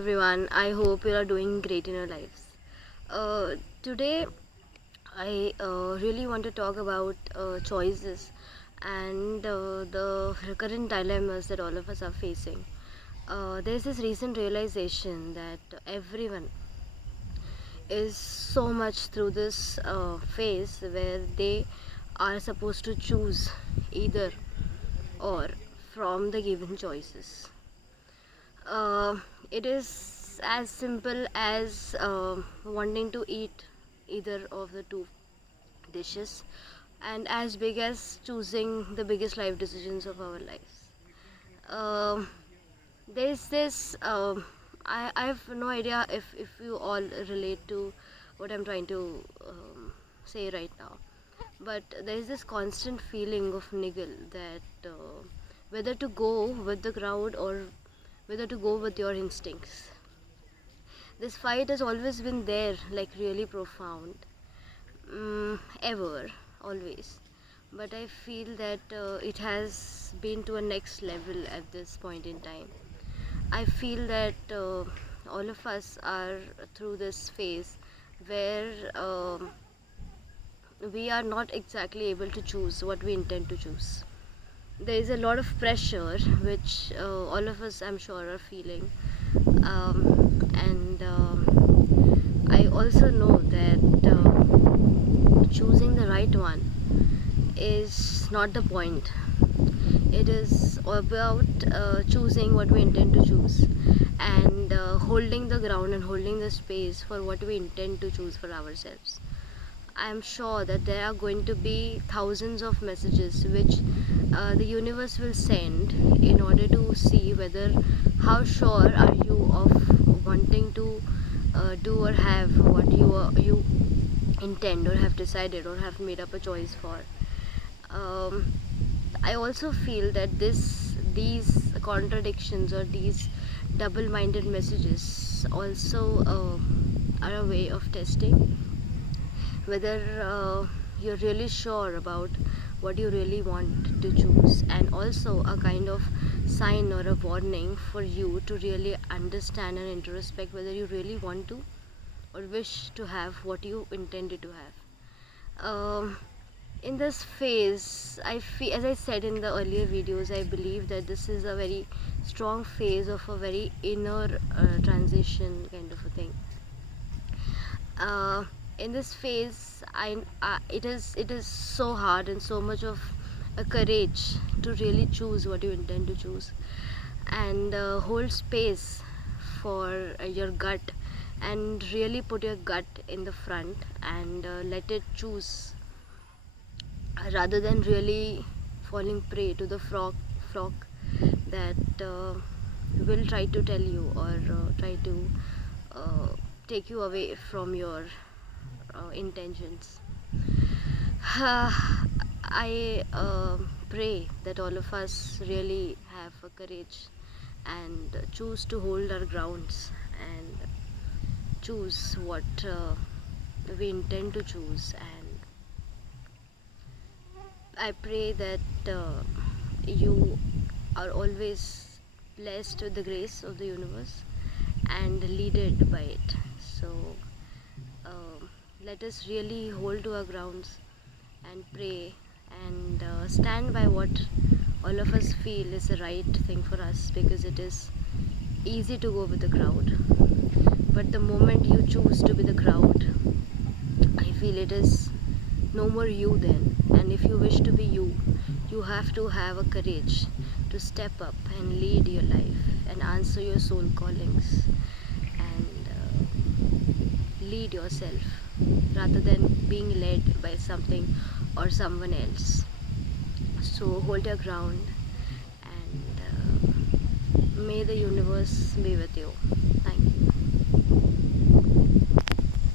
everyone. I hope you are doing great in your lives. Today, I really want to talk about choices and the current dilemmas that all of us are facing. There's this recent realization that everyone is so much through this phase where they are supposed to choose either or from the given choices. Uh, it is as simple as wanting to eat either of the two dishes, and as big as choosing the biggest life decisions of our lives. Um there's this. I have no idea if you all relate to what I'm trying to say right now, but there's this constant feeling of niggle that whether to go with the crowd or whether to go with your instincts. This fight has always been there, like really profound, ever, always. But I feel that it has been to a next level at this point in time. I feel that all of us are through this phase where we are not exactly able to choose what we intend to choose. There is a lot of pressure which all of us, I'm sure, are feeling, and I also know that choosing the right one is not the point. It is about choosing what we intend to choose, and holding the ground and holding the space for what we intend to choose for ourselves. I am sure that there are going to be thousands of messages which the universe will send in order to see whether how sure are you of wanting to do or have what you intend or have decided or have made up a choice for. Um, I also feel that these contradictions or these double-minded messages also are a way of testing whether you're really sure about what you really want to choose, and also a kind of sign or a warning for you to really understand and introspect whether you really want to or wish to have what you intended to have. In this phase, I feel, as I said in the earlier videos, I believe that this is a very strong phase of a very inner transition kind of a thing. In this phase, it is so hard and so much of a courage to really choose what you intend to choose, and hold space for your gut, and really put your gut in the front and let it choose, rather than really falling prey to the flock that will try to tell you or try to uh, take you away from your intentions. I pray that all of us really have a courage and choose to hold our grounds and choose what we intend to choose. And I pray that you are always blessed with the grace of the universe and leaded by it. So let us really hold to our grounds and pray and stand by what all of us feel is the right thing for us, because it is easy to go with the crowd, but the moment you choose to be the crowd, I feel it is no more you then. And if you wish to be you, you have to have a courage to step up and lead your life and answer your soul callings and lead yourself rather than being led by something or someone else. So hold your ground, and may the universe be with you. Thank you.